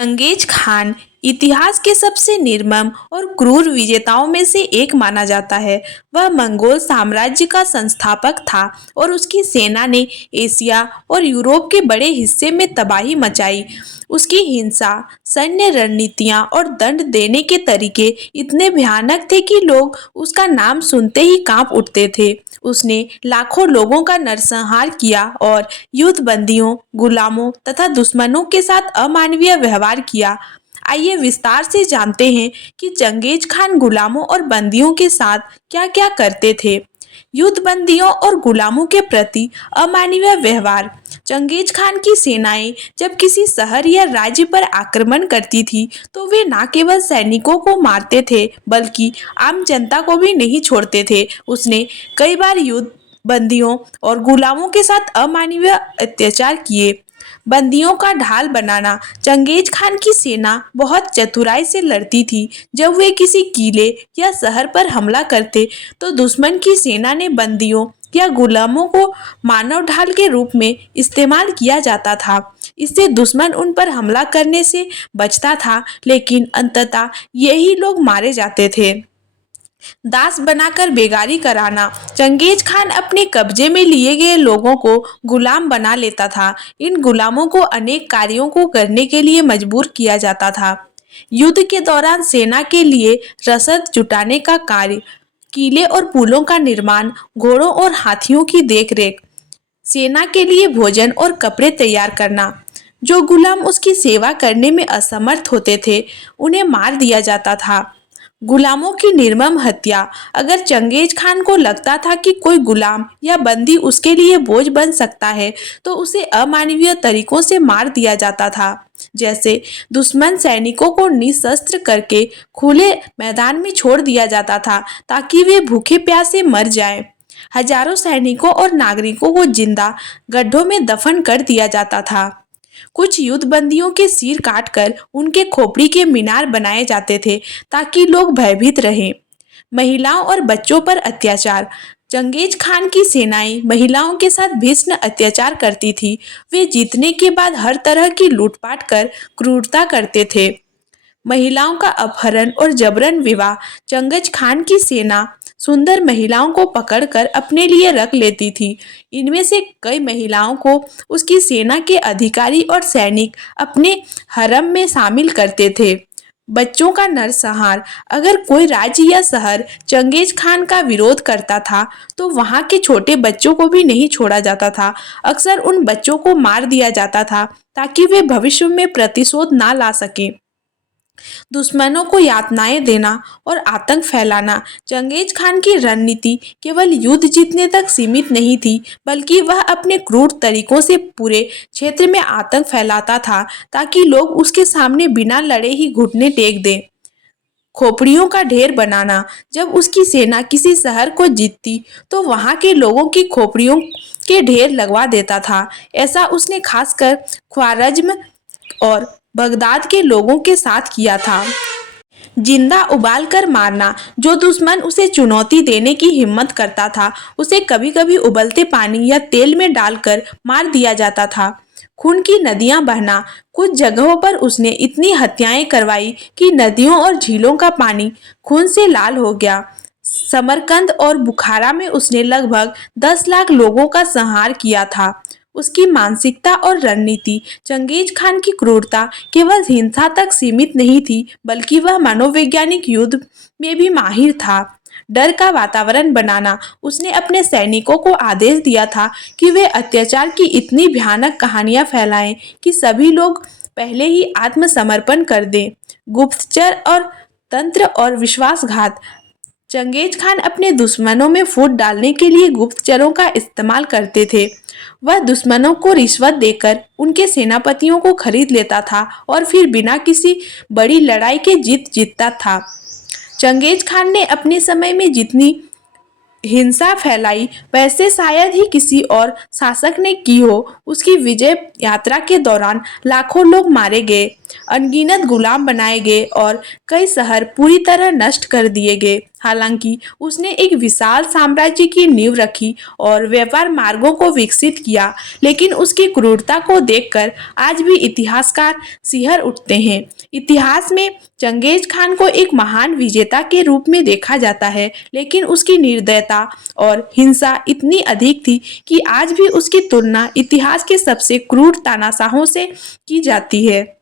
Genghis Khan इतिहास के सबसे निर्मम और क्रूर विजेताओं में से एक माना जाता है। वह मंगोल साम्राज्य का संस्थापक था और उसकी सेना ने एशिया और यूरोप के बड़े हिस्से में तबाही मचाई। उसकी हिंसा, सैन्य रणनीतियां और दंड देने के तरीके इतने भयानक थे कि लोग उसका नाम सुनते ही कांप उठते थे। उसने लाखों लोगों का नरसंहार किया और युद्ध बंदियों, गुलामों तथा दुश्मनों के साथ अमानवीय व्यवहार किया। आइए विस्तार से जानते हैं कि चंगेज खान गुलामों और बंदियों के साथ क्या-क्या करते थे। युद्ध बंदियों और गुलामों के प्रति अमानवीय व्यवहार। चंगेज खान की सेनाएं जब किसी शहर या राज्य पर आक्रमण करती थी, तो वे न केवल सैनिकों को मारते थे, बल्कि आम जनता को भी नहीं छोड़ते थे। उसने कई बार युद्ध बंदियों और गुलामों के साथ अमानवीय अत्याचार किए। बंदियों का ढाल बनाना। चंगेज खान की सेना बहुत चतुराई से लड़ती थी। जब वे किसी किले या शहर पर हमला करते, तो दुश्मन की सेना ने बंदियों या गुलामों को मानव ढाल के रूप में इस्तेमाल किया जाता था। इससे दुश्मन उन पर हमला करने से बचता था, लेकिन अंततः यही लोग मारे जाते थे। दास बनाकर बेगारी कराना। चंगेज खान अपने कब्जे में लिए गए लोगों को गुलाम बना लेता था। इन गुलामों को अनेक कार्यों को करने के लिए मजबूर किया जाता था। युद्ध के दौरान सेना के लिए रसद जुटाने का कार्य, किले और पुलों का निर्माण, घोड़ों और हाथियों की देखरेख, सेना के लिए भोजन और कपड़े तैयार करना। जो गुलाम उसकी सेवा करने में असमर्थ होते थे, उन्हें मार दिया जाता था। गुलामों की निर्मम हत्या। अगर चंगेज खान को लगता था कि कोई गुलाम या बंदी उसके लिए बोझ बन सकता है, तो उसे अमानवीय तरीकों से मार दिया जाता था। जैसे दुश्मन सैनिकों को निशस्त्र करके खुले मैदान में छोड़ दिया जाता था, ताकि वे भूखे प्यासे मर जाएं। हजारों सैनिकों और नागरिकों को जिंदा गड्ढों में दफन कर दिया जाता था। कुछ युद्ध बंदियों के सिर काटकर उनके खोपड़ी के मीनार बनाए जाते थे, ताकि लोग भयभीत रहें। महिलाओं और बच्चों पर अत्याचार। चंगेज खान की सेनाएं महिलाओं के साथ भीषण अत्याचार करती थी। वे जीतने के बाद हर तरह की लूटपाट कर क्रूरता करते थे। महिलाओं का अपहरण और जबरन विवाह। चंगेज खान की सेना सुंदर महिलाओं को पकड़कर अपने लिए रख लेती थी। इनमें से कई महिलाओं को उसकी सेना के अधिकारी और सैनिक अपने हरम में शामिल करते थे। बच्चों का नरसंहार। अगर कोई राज्य या शहर चंगेज खान का विरोध करता था, तो वहां के छोटे बच्चों को भी नहीं छोड़ा जाता था। अक्सर उन बच्चों को मार दिया जाता था, ताकि वे भविष्य में प्रतिशोध ना ला सके। दुश्मनों को यातनाएं देना और आतंक फैलाना। चंगेज खान की रणनीति केवल युद्ध जीतने तक सीमित नहीं थी, बल्कि वह अपने क्रूर तरीकों से पूरे क्षेत्र में आतंक फैलाता था, ताकि लोग उसके सामने बिना लड़े ही घुटने टेक दें। खोपड़ियों का ढेर बनाना। जब उसकी सेना किसी शहर को जीतती, तो वहां के लोगों की खोपड़ियों के ढेर लगवा देता था। ऐसा उसने खासकर ख्वारिज्म और बगदाद के लोगों के साथ किया था। जिंदा उबाल कर मारना। जो दुश्मन उसे चुनौती देने की हिम्मत करता था, उसे कभी-कभी उबलते पानी या तेल में डालकर मार दिया जाता था। खून की नदियां बहना। कुछ जगहों पर उसने इतनी हत्याएं करवाई कि नदियों और झीलों का पानी खून से लाल हो गया। समरकंद और बुखारा में उसने लगभग 10 लाख लोगों का संहार किया था। उसकी मानसिकता और रणनीति। चंगेज खान की क्रूरता केवल हिंसा तक सीमित नहीं थी, बल्कि वह मनोवैज्ञानिक युद्ध में भी माहिर था। डर का वातावरण बनाना। उसने अपने सैनिकों को आदेश दिया था कि वे अत्याचार की इतनी भयानक कहानियां फैलाएं कि सभी लोग पहले ही आत्मसमर्पण कर दें। गुप्तचर और तंत्र और विश्वासघात। चंगेज खान अपने दुश्मनों में फूट डालने के लिए गुप्तचरों का इस्तेमाल करते थे। वह दुश्मनों को रिश्वत देकर उनके सेनापतियों को खरीद लेता था और फिर बिना किसी बड़ी लड़ाई के जीतता था। चंगेज खान ने अपने समय में जितनी हिंसा फैलाई, वैसे शायद ही किसी और शासक ने की हो। उसकी विजय यात्रा के दौरान लाखों लोग मारे गए, अनगिनत गुलाम बनाए गए और कई शहर पूरी तरह नष्ट कर दिए गए। हालांकि उसने एक विशाल साम्राज्य की नींव रखी और व्यापार मार्गों को विकसित किया, लेकिन उसकी क्रूरता को देखकर आज भी इतिहासकार सिहर उठते हैं। इतिहास में चंगेज खान को एक महान विजेता के रूप में देखा जाता है, लेकिन उसकी निर्दयता और हिंसा इतनी अधिक थी कि आज भी उसकी तुलना इतिहास के सबसे क्रूर तानाशाहों से की जाती है।